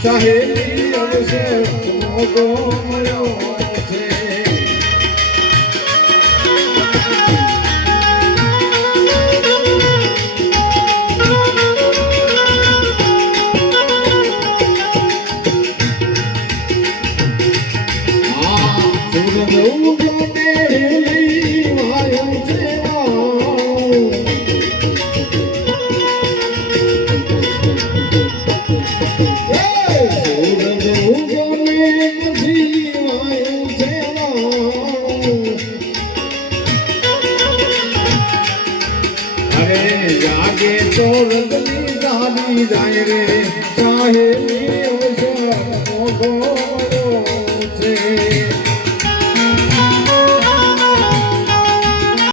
સહેલી અવસર મોગો મળ્યો છે જાગે તો રંગની ગાડી જાય રે ચાહે અવસર મોગો